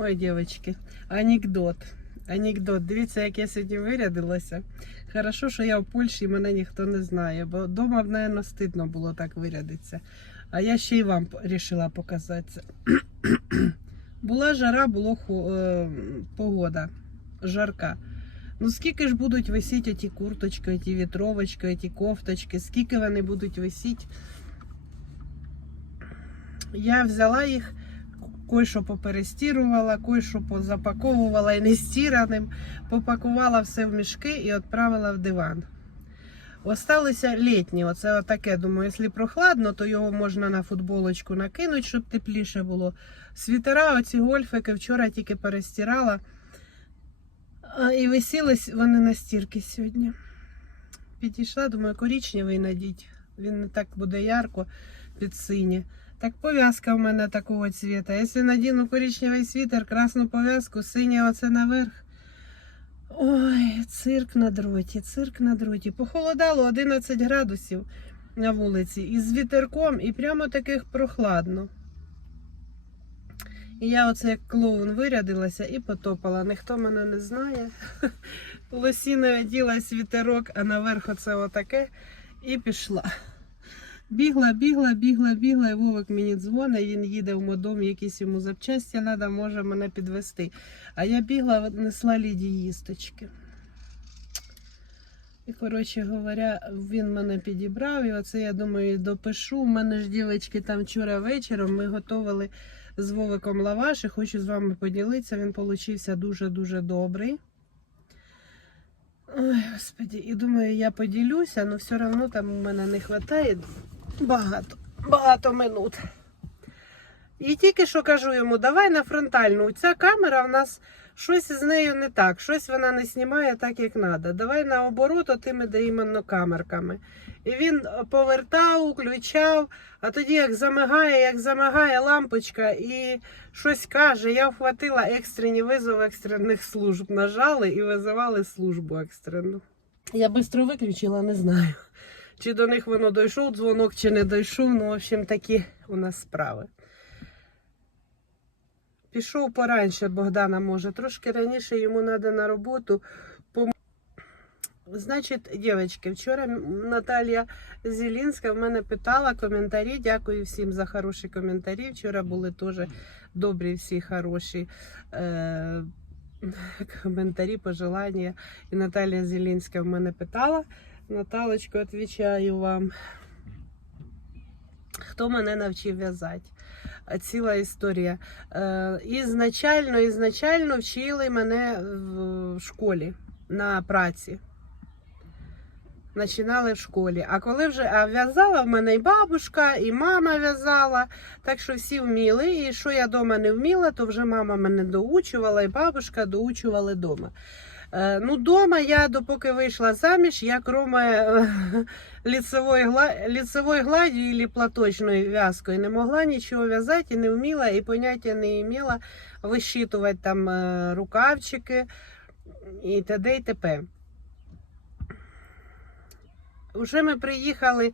Ой, дівчатки, анекдот. Анекдот. Дивіться, як я сьогодні вирядилася. Хорошо, що я в Польщі мене ніхто не знає, бо вдома, мабуть, стидно було так вирядитися. А я ще й вам вирішила показати це. Була жара, було хо- е, погода. Жарка. Ну скільки ж будуть висіти ті курточки, ті вітровочки, ті кофточки, скільки вони будуть висіти. Я взяла їх, кое-що поперестірувала, кое-що позапаковувала і не стіраним, попакувала все в мішки і відправила в диван. Осталися літні, оце таке, думаю, якщо прохладно, то його можна на футболочку накинути, щоб тепліше було. Світера, оці гольфики вчора тільки перестирала. І висіли вони на стірки сьогодні. Підійшла, думаю, корічневий надіть. Він не так буде ярко під синє. Так пов'язка в мене такого цвіта. Якщо надіну коричневий світер, красну пов'язку, синє оце наверх. Ой, цирк на дроті, цирк на дроті. Похолодало 11 градусів на вулиці. І з вітерком, і прямо таких прохладно. І я оце як клоун вирядилася і потопала. Ніхто мене не знає. Лосіною оділась вітерок, а наверх оце отаке. І пішла. Бігла, бігла, бігла, бігла, і Вовик мені дзвонить, він їде в модом, якісь йому запчасті треба, може мене підвести. А я бігла, несла Ліді їсточки. І, коротше говоря, він мене підібрав, і оце я думаю, допишу. У мене ж дівчатки там вчора вечором ми готували з Вовиком лаваш і хочу з вами поділитися. Він получився дуже-дуже добрий. Ой, господі, і думаю, я поділюся, але все одно там у мене не вистачає багато, багато минут. І тільки що кажу йому, давай на фронтальну. Ця камера в нас щось з нею не так, щось вона не знімає так, як треба. Давай наоборот, отими де іменно камерками. І він повертав, включав, а тоді як замигає, як замигає лампочка і щось каже. Я вхватила екстрені визов екстрених служб. Нажали і визивали службу екстрену. Я швидко виключила, не знаю. Чи до них воно дійшов дзвонок, чи не дійшов. Ну, в общем, такі у нас справи. Пішов пораньше Богдана, може, трошки раніше йому треба на роботу. Значить, дівчатки, вчора Наталія Зілінська в мене питала коментарі. Дякую всім за хороші коментарі. Вчора були теж добрі, всі хороші е- коментарі, пожелання. І Наталія Зілінська в мене питала. Наталочко, відповідаю вам. Хто мене навчив в'язати? Ціла історія. Е, ізначально, ізначально вчили мене в школі на праці. Починали в школі. А коли вже а в'язала в мене і бабушка, і мама в'язала, так що всі вміли. І що я вдома не вміла, то вже мама мене доучувала, і бабушка доучували вдома. Е, Ну, дома я, допоки вийшла заміж, я кроме е, ліцевої, ліцевої гладі або платочної в'язкою не могла нічого в'язати і не вміла, і поняття не вміла вищитувати там е, рукавчики і т.д. і т.п. Уже ми приїхали,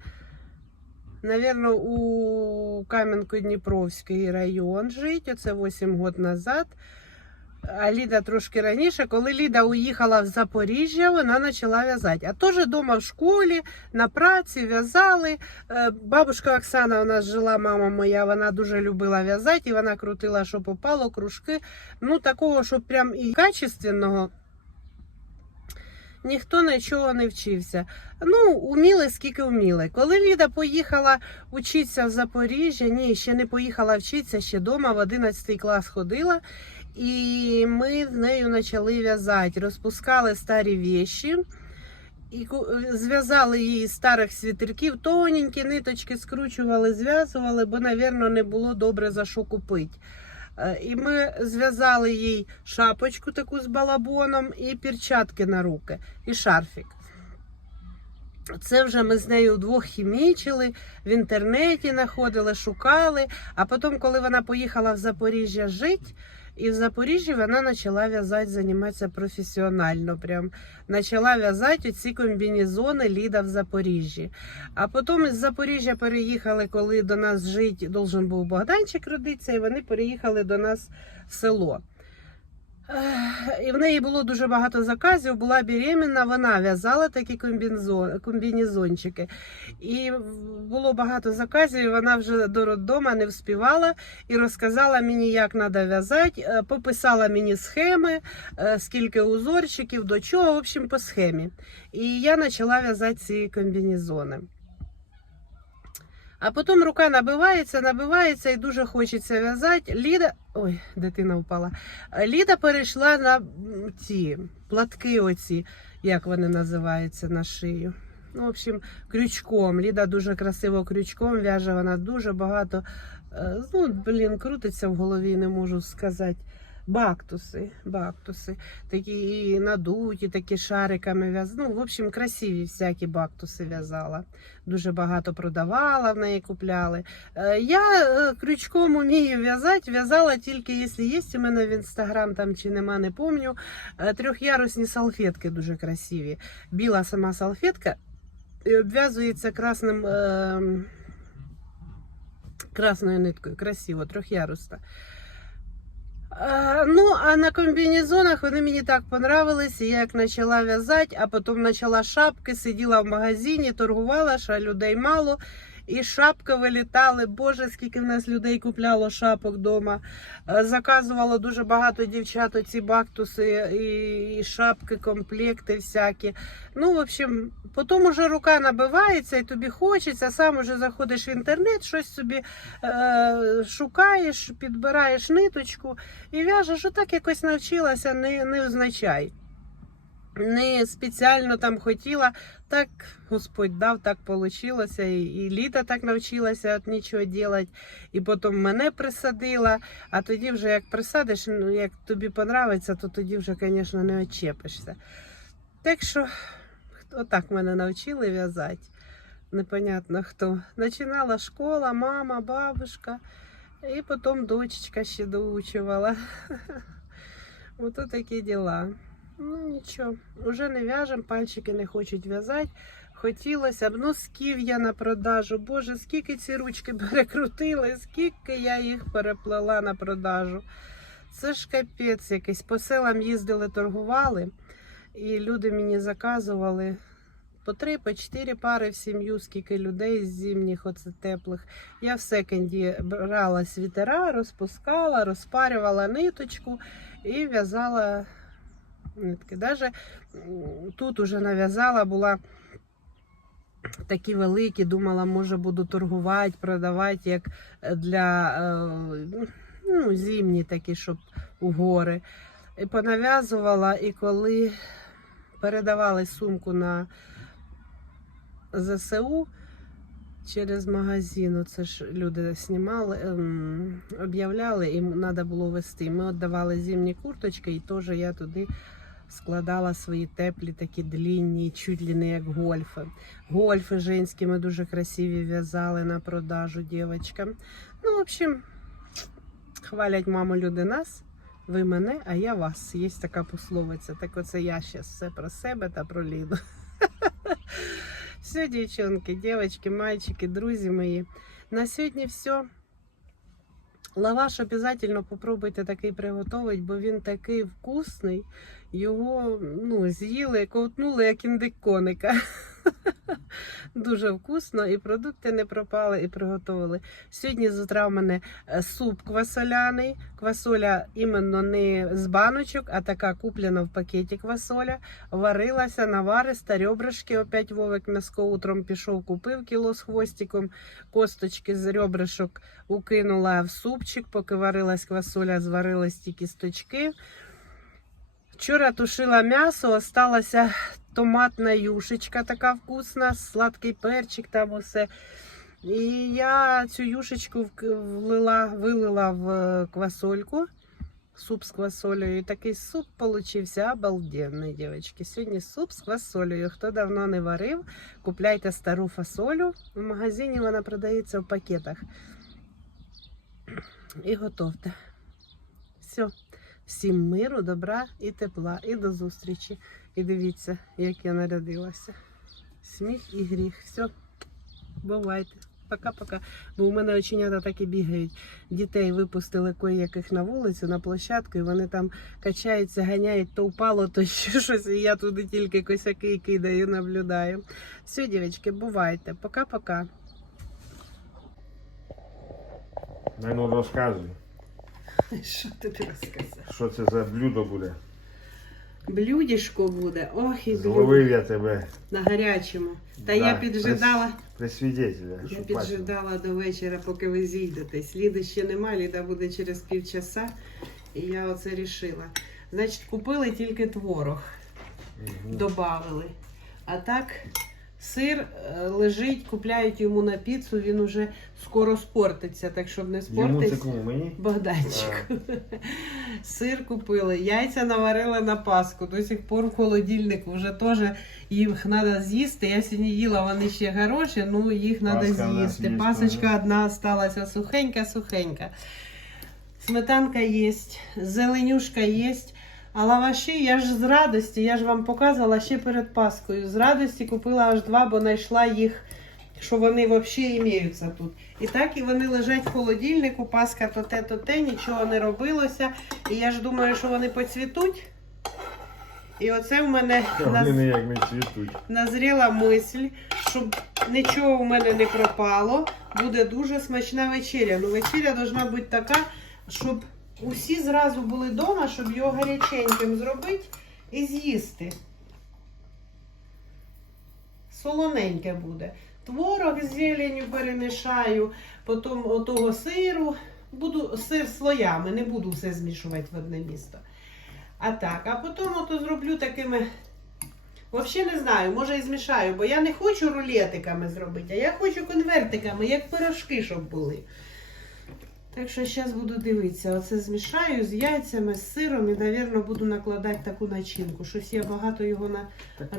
напевно, у Кам'янко-Дніпровський район жити. Оце 8 років назад. А Ліда трошки раніше, коли Ліда уїхала в Запоріжжя, вона почала в'язати. А теж вдома в школі, на праці в'язали. Е, Бабушка Оксана у нас жила, мама моя, вона дуже любила в'язати, і вона крутила, що попало, кружки. Ну, такого, щоб прям і качественного. Ніхто нічого не вчився. Ну, уміли, скільки вміли. Коли Ліда поїхала вчитися в Запоріжжя, ні, ще не поїхала вчитися, ще вдома в 11 клас ходила. І ми з нею почали в'язати, розпускали старі віші. І зв'язали її з старих світерків, тоненькі ниточки скручували, зв'язували, бо, мабуть, не було добре за що купити. Е, І ми зв'язали їй шапочку таку з балабоном і перчатки на руки, і шарфік. Це вже ми з нею вдвох хімічили, в інтернеті знаходили, шукали. А потім, коли вона поїхала в Запоріжжя жити, і в Запоріжжі вона почала в'язати, займатися професіонально. Прям почала в'язати ці комбінезони Ліда в Запоріжжі. А потім із Запоріжжя переїхали, коли до нас жити должен був Богданчик родитися, і вони переїхали до нас в село. І в неї було дуже багато заказів, була беременна, вона в'язала такі комбінезончики. І було багато заказів, і вона вже до роддома не вспівала і розказала мені, як треба в'язати, е, пописала мені схеми, е, скільки узорчиків, до чого, в общем, по схемі. І я почала в'язати ці комбінезони. А потім рука набивається, набивається і дуже хочеться в'язати. Ліда. Ой, дитина впала. Ліда перейшла на ті платки, оці, як вони називаються, на шию. Ну, в общем, крючком. Ліда дуже красиво крючком в'яже, вона дуже багато. е, Ну, блін, крутиться в голові, не можу сказати. Бактуси, бактуси, такі і надуті, такі шариками в'яз. Ну, в общем, красиві всякі бактуси в'язала. Дуже багато продавала, в неї купляли. Е, Я е, крючком умію в'язати, в'язала тільки, якщо є у мене в інстаграм там чи нема, не помню. Е, Трьохярусні салфетки дуже красиві. Біла сама салфетка і обв'язується красним. Е, красною ниткою, красиво, трьохярусна. Ну, а на комбінезонах вони мені так понравились. Я як почала в'язати, а потім почала шапки, сиділа в магазині, торгувала, що людей мало. І шапки вилітали. Боже, скільки в нас людей купляло шапок вдома. Е, Заказувало дуже багато дівчат оці бактуси і шапки, комплекти всякі. Ну, в общем, потім уже рука набивається і тобі хочеться, сам уже заходиш в інтернет, щось собі е, шукаєш, підбираєш ниточку і в'яжеш. Отак якось навчилася, не, не означай. Не спеціально там хотіла, так Господь дав, так вийшло. І, і Літа так навчилася от нічого робити. І потім мене присадила. А тоді вже як присадиш, ну як тобі подобається, то тоді вже, звісно, не очепишся. Так що, отак мене навчили в'язати. Непонятно хто. Починала школа, мама, бабушка, і потім дочечка ще доучувала. Ото такі діла. Ну нічого, уже не в'яжем, пальчики не хочуть в'язати. Хотілося б, носків я на продажу. Боже, скільки ці ручки перекрутили, скільки я їх переплела на продажу. Це ж капець якийсь. По селам їздили, торгували, і люди мені заказували по три, по чотири пари в сім'ю, скільки людей з зимніх, оце теплих. Я в секонді брала світера, розпускала, розпарювала ниточку і в'язала нитки. Даже тут уже нав'язала, була такі великі, думала, може буду торгувати, продавати, як для е, ну, зимні такі, щоб у гори. І понав'язувала, і коли передавали сумку на ЗСУ через магазин, це ж люди знімали, ем, об'являли, і треба було вести. Ми віддавали зимні курточки, і теж я туди складала свої теплі, такі длінні, чуть ли не як гольфи. Гольфи женські ми дуже красиві в'язали на продажу дівчаткам. Ну, в общем, хвалять маму люди нас. Ви мене, а я вас. Є така пословиця. Так оце я ще все про себе та про Ліду. Все, дівчонки, дівчатки, мальчики, друзі мої. На сьогодні все. Лаваш обов'язково попробуйте такий приготувати, бо він такий вкусний. Його ну, з'їли, ковтнули, як індик коника. Дуже вкусно, і продукти не пропали, і приготували. Сьогодні з утра в мене е, суп квасоляний. Квасоля іменно не з баночок, а така куплена в пакеті квасоля. Варилася, навариста, ребрышки. Опять Вовик м'яско утром пішов, купив кіло з хвостиком. Косточки з ребрышок укинула в супчик, поки варилась квасоля, зварилась ті кісточки. Вчора тушила м'ясо, осталася томатна юшечка така вкусна, сладкий перчик там усе. І я цю юшечку влила, вилила в е, квасольку, суп з квасолею. І такий суп получився обалденний, дівчатки. Сьогодні суп з квасолею. Хто давно не варив, купляйте стару фасолю. В магазині вона продається в пакетах. І готовте. Все. Всім миру, добра і тепла. І до зустрічі. І дивіться, як я нарядилася. Сміх і гріх. Все, бувайте. пока-пока. Бо у мене оченята так і бігають. Дітей випустили кое-яких на вулицю, на площадку, і вони там качаються, ганяють, то впало, то ще щось. І я туди тільки косяки кидаю, наблюдаю. Все, дівчатки, бувайте. Пока-пока. Дай ну розказуй, Що тобі розказати? що це за блюдо буде. Блюдішко буде. Ох, і блюдо. Зловив я тебе На гарячому. Та Да, я піджидала. при свідетеля. Я піджидала до вечора, поки ви зійдетесь. Сліди ще нема, Ліда буде через півчаса. І я оце рішила. Значить, купили тільки творог, Угу. Добавили. А так, сир е, лежить, купляють йому на піцу, він уже скоро спортиться, так щоб не спортиться. Богданчик. Сир купили, яйця наварили на Пасху. До сих пор в холодильнику вже теж їх треба з'їсти. Я сьогодні їла, вони ще хороші, ну їх треба з'їсти. Пасочка одна осталася сухенька-сухенька. Сметанка є, зеленюшка є. А лаваші я ж з радості, я ж вам показувала ще перед Паскою. З радості купила аж два, бо знайшла їх, що вони взагалі імеються тут. І так і вони лежать в холодильнику, Паска то те, то те, нічого не робилося. І я ж думаю, що вони поцвітуть. І оце в мене наз... Назріла мисль, щоб нічого в мене не пропало. Буде дуже смачна вечеря. Ну, вечеря должна бути така, щоб усі зразу були вдома, щоб його гаряченьким зробити і з'їсти. Солоненьке буде. Творог з зеленю перемішаю, потім отого сиру. Буду сир слоями, не буду все змішувати в одне місто. А так, а потім ото зроблю такими. Взагалі не знаю, може і змішаю, бо я не хочу рулетиками зробити, а я хочу конвертиками, як пирожки, щоб були. Так що зараз буду дивитися. Оце змішаю з яйцями, з сиром і, мабуть, буду накладати таку начинку. Щось я багато його на...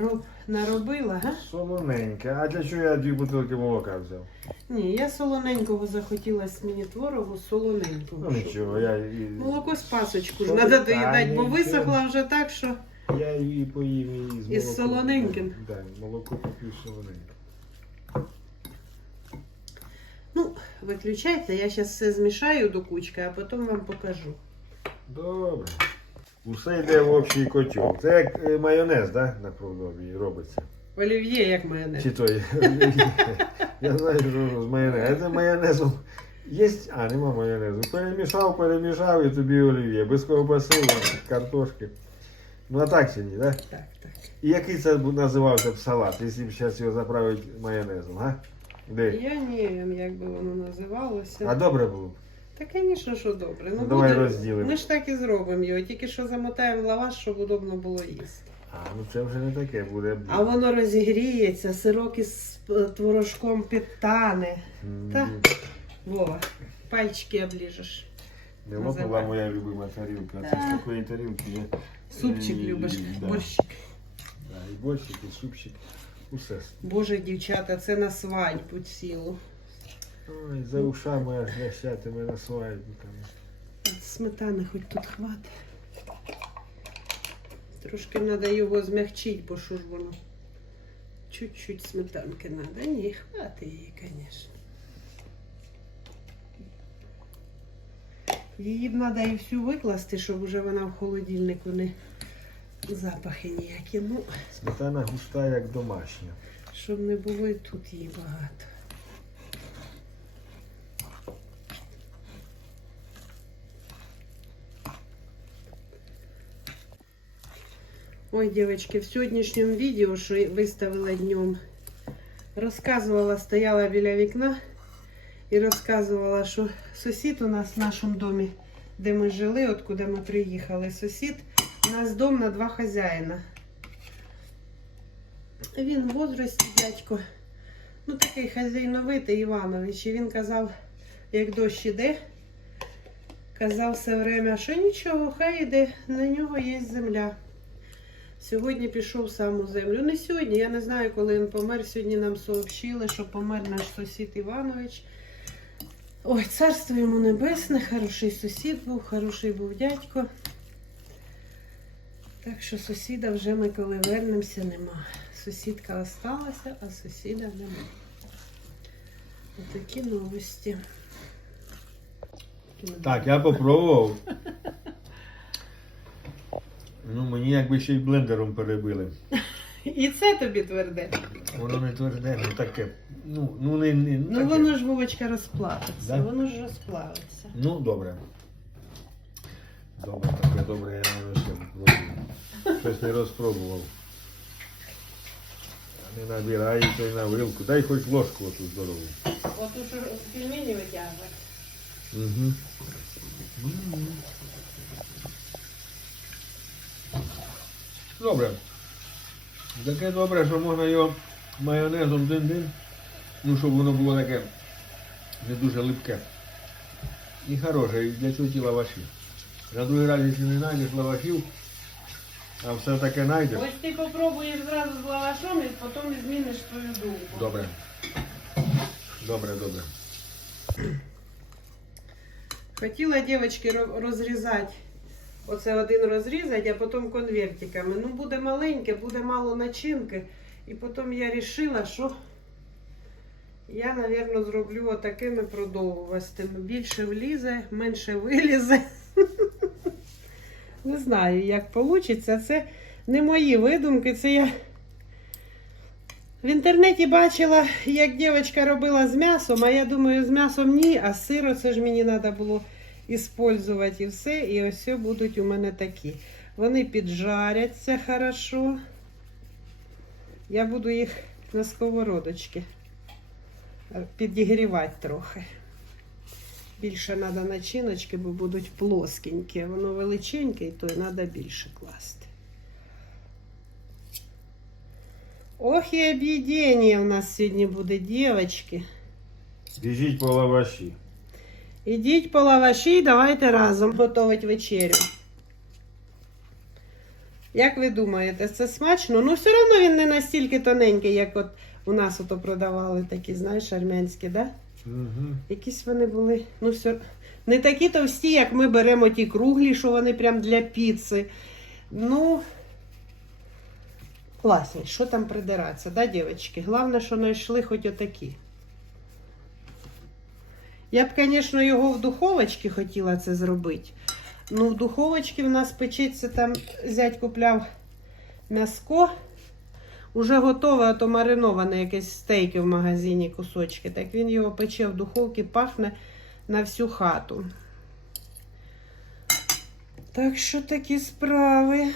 роб... наробила. Га? Солоненьке. А для чого я дві бутилки молока взяв? Ні, я солоненького захотілося мені творогу солоненького. Ну щоб нічого, я і, Молоко з пасочку ж треба ви, доїдати, бо висохла вже так, що. я і поїм і з молоком. Із солоненьким? Да, молоко попів солоненьке. Ну, виключайте, я зараз все змішаю до кучки, а потім вам покажу. Добре. Усе йде в общий котел. Це як е, майонез, да, на продові робиться. Олів'є, як мене. Чи той. Я знаю, що з майонезом. Це майонезом. Є, а нема майонезу. Перемішав, перемішав і тобі олів'є. Без ковбаси, картошки. Ну а так чи ні, так? Так, так. І який це називався б салат, якщо б зараз його заправити майонезом, га? Де? Я не як би воно називалося. А добре було. Та, звісно, що добре. Ну, давай буде- розділимо. Ми ж так і зробимо його, тільки що замотаємо в лаваш, щоб удобно було їсти. А, ну це вже не таке буде. А воно розігріється, сирок із творожком підтане. М, та. Вова, пальчики обліжеш. Не лопала моя любима тарілка. Це з такої тарілки є. Супчик Е, любиш, да. борщик. Да, і борщик, і супчик. Усе. Боже, дівчата, це на свадьбу цілу. Ой, за ушами аж лящатиме на свадьбу. Сметани хоч тут хватить. Трошки треба його змягчити, бо що ж воно. Чуть-чуть сметанки треба. Ні, хватить її, звісно. Її б треба і всю викласти, щоб уже вона в холодильнику не запахи ніякі. Ну, Сметана густа, як домашня. щоб не було і тут її багато. Ой, девочки, в сьогоднішньому відео, що виставила днем, розказувала, стояла біля вікна і розказувала, що сусід у нас в нашому домі, де ми жили, от куди ми приїхали, сусід, у нас дом на два хазяїна. Він в возрасті, дядько, ну такий хазяйновитий Іванович. І він казав, як дощ іде, казав все время, що нічого, хай іде, на нього є земля. Сьогодні пішов сам у землю. Не сьогодні, я не знаю, коли він помер. Сьогодні нам сообщили, що помер наш сусід Іванович. Ой, царство йому небесне, хороший сусід був, хороший був дядько. Так що сусіда вже ми коли вернемося, нема. Сусідка осталася, а сусіда нема. Такі новості. Так, я попробував. Ну, мені якби ще й блендером перебили. І це тобі тверде. Воно не тверде, ну таке. Ну, ну не, не Ну таке. воно ж Вовочка розплавиться. Да? Воно ж розплавиться. Ну, добре. Добре, таке добре, я не ще пробую. Щось не розпробував. Не набирай той на вилку. Дай хоч ложку оту здорову. От уж пельмені витягувати. Угу. Добре. Таке добре, що можна його майонезом дин-дин. Ну, щоб воно було таке не дуже липке. І хороше, і для цього ті лаваші. На другий раз, якщо не знайдеш лавашів, а все таке знайдеш. Ось ти попробуєш зразу з лавашом і потім зміниш свою думку. Добре. Добре, добре. Хотіла дівчатки розрізати. Оце один розрізати, а потім конвертиками. Ну, буде маленьке, буде мало начинки. І потім я вирішила, що я, мабуть, зроблю отакими продовгувастими. Більше влізе, менше вилізе. Не знаю, як вийде. Це не мої видумки, це я в інтернеті бачила, як дівчинка робила з м'ясом, а я думаю, з м'ясом ні, а з сиру це ж мені треба було іспользувати і все. І ось будуть у мене такі. Вони піджаряться хорошо. Я буду їх на сковородочки підігрівати трохи. Більше треба начиночки, бо будуть плоскенькі. Воно величеньке, і то треба більше класти. Ох, і об'єднання у нас сьогодні буде, дівчатки. Біжіть по лаваші. Ідіть по лаваші і давайте разом готувати вечерю. Як ви думаєте, це смачно? Ну, все одно він не настільки тоненький, як от у нас ото продавали такі, знаєш, армянські, да? Угу. Якісь вони були, ну все. Не такі товсті, як ми беремо ті круглі, що вони прям для піци. Ну, класні, що там придиратися, да, дівчатки? Головне, що знайшли хоч отакі. Я б, звісно, його в духовочці хотіла це зробити. Ну, в духовочці в нас печеться там, зять купляв м'яско. Уже готове, ото мариноване якесь стейки в магазині, кусочки. Так він його пече в духовці, пахне на всю хату. Так що такі справи.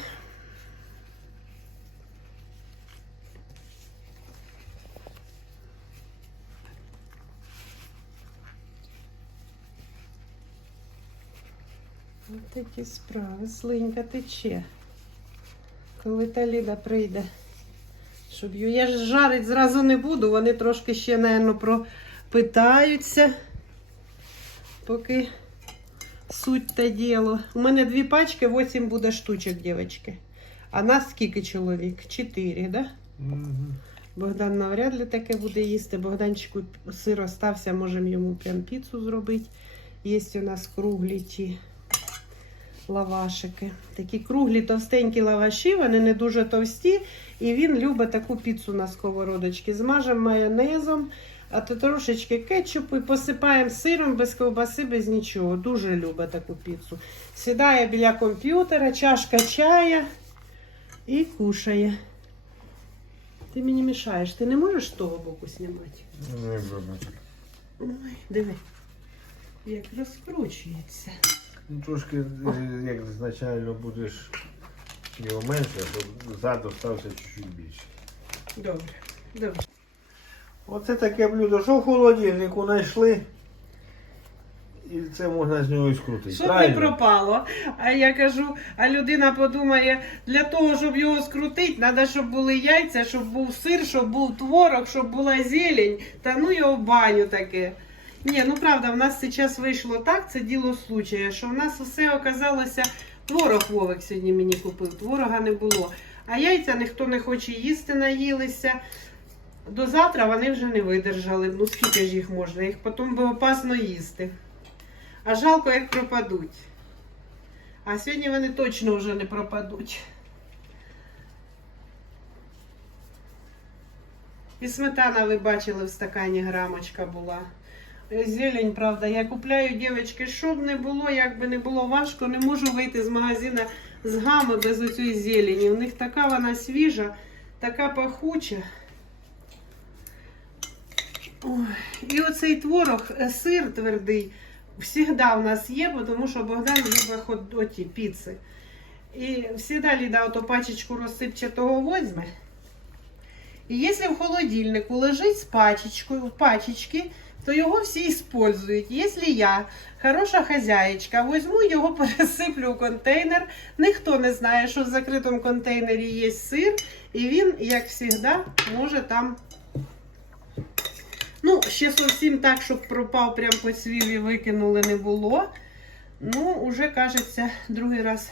Ось такі справи. Слинька тече. Коли та Ліда прийде. Щоб її- я ж жарить зразу не буду, вони трошки ще, напевно, пропитаються, поки суть та діло. У мене дві пачки, 8 буде штучок, дівчатки. А нас скільки чоловік? Чотири, да? Угу. Богдан навряд ли таке буде їсти. Богданчику сир остався, можемо йому прям піцу зробити. Є у нас круглі ті лавашики. Такі круглі товстенькі лаваші, вони не дуже товсті. І він любить таку піцу на сковородочці. Змажемо майонезом, а то трошечки кетчупу і посипаємо сиром без ковбаси, без нічого. Дуже любить таку піцу. Сідає біля комп'ютера, чашка чая і кушає. Ти мені мішаєш, ти не можеш з того боку знімати? Не видно. Ой, диви, як розкручується. Ну, трошки, е, як значально будеш його менше, щоб зад остався чуть-чуть більше. Добре, добре. Оце таке блюдо, що в холодильнику знайшли. І це можна з нього і скрутити. Щоб не пропало. А я кажу, а людина подумає, для того, щоб його скрутити, треба, щоб були яйця, щоб був сир, щоб був творог, щоб була зелень. Та ну його в баню таке. Ні, ну правда, в нас зараз вийшло так, це діло случая, що в нас усе оказалося. Творог Вовик сьогодні мені купив, творога не було. А яйця ніхто не хоче їсти, наїлися. До завтра вони вже не видержали. Ну скільки ж їх можна? Їх потім би опасно їсти. А жалко, як пропадуть. А сьогодні вони точно вже не пропадуть. І сметана, ви бачили, в стакані грамочка була. Зелень, правда, я купляю дівчатки, щоб не було, як би не було важко, не можу вийти з магазина з гами без оцієї зелені. У них така вона свіжа, така пахуча. Ой, і оцей творог, е, сир твердий, завжди в нас є, тому що Богдан любить оті піци. І завжди Ліда ото пачечку розсипчатого возьме. І якщо в холодильнику лежить з пачечкою, в пачечки, то його всі использують. Якщо я, хороша хазяєчка, візьму його, пересиплю в контейнер. Ніхто не знає, що в закритому контейнері є сир, і він, як завжди, може там. Ну, ще зовсім так, щоб пропав прям по свіві, викинули не було. Ну, уже, кажеться, другий раз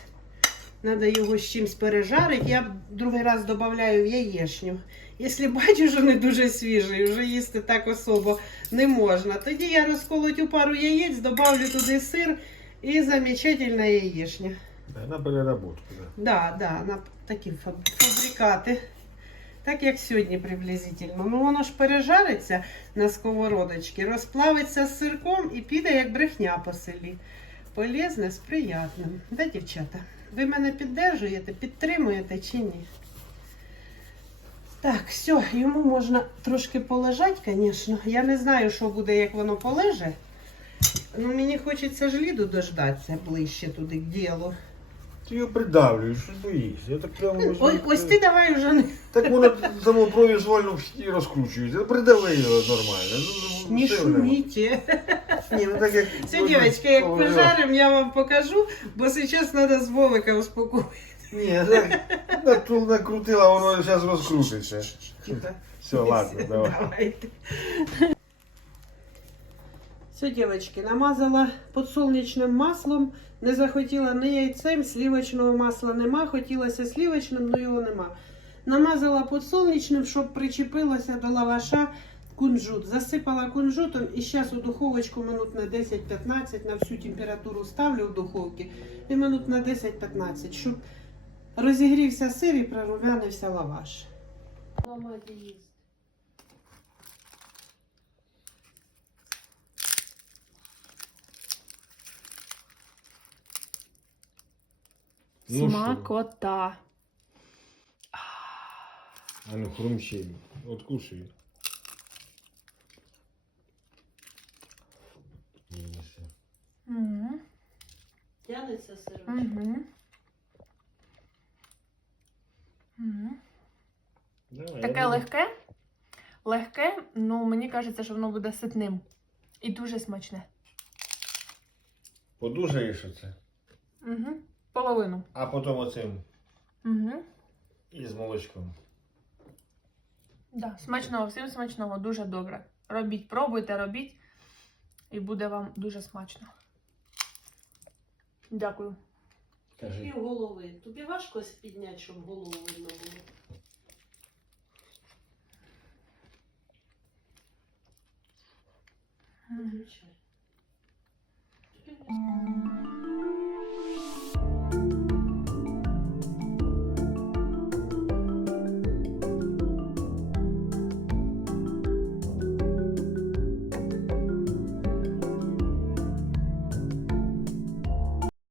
треба його з чимось пережарити. Я другий раз додаю в яєчню. Якщо бачу, що не дуже свіжий, вже їсти так особо не можна. Тоді я розколотю пару яєць, додавлю туди сир і замечательна яєчня. Да, На переработку, да. Да, да, на такі фабрикати. Так як сьогодні приблизительно. Ну воно ж пережариться на сковородочці, розплавиться з сирком і піде як брехня по селі. Полезне з приятним. Да, дівчата? Ви мене піддержуєте, підтримуєте чи ні? Так, все, йому можна трошки полежати, звісно. Я не знаю, що буде, як воно полеже. Ну, мені хочеться ж ліду дождатися ближче туди к ділу. Ти його придавлюєш, що боїшся. Я так прямо Ой, ось ти давай вже не. Так воно самопроізвольно і розкручується. Придави його нормально. Ну, ну, Не все воно. шуміть. Ні, ну так як... Все, дівчатки, як пожарим, я вам покажу, бо зараз треба з Вовика успокоїти. Ні, так, натул накрутила, воно зараз розкрутиться. Все, ладно, давай. Давайте. Все, дівчатки, намазала подсолнечним маслом. Не захотіла ні яйцем, слівочного масла нема. Хотілося слівочним, але його нема. Намазала подсолнечним, щоб причепилося до лаваша кунжут. Засипала кунжутом і зараз у духовочку минут на 10-15 на всю температуру ставлю в духовці. І минут на 10-15, щоб розігрівся сир і прорумянився лаваш. Ну? Смакота. А ну, хрумчи. От кушай. Ні, не все. Угу. Тянеться сир. Угу. Угу. Давай, Таке я легке. Легке, ну мені кажеться, що воно буде ситним. І дуже смачне. Подужаєш оце, Угу. Половину. а потім оцим Угу. і з молочком. Да. Смачного, всім смачного, дуже добре. Робіть, пробуйте, робіть. І буде вам дуже смачно. Дякую. Кажи. Пів голови. Тобі важко підняти, щоб голову видно було. Виключай.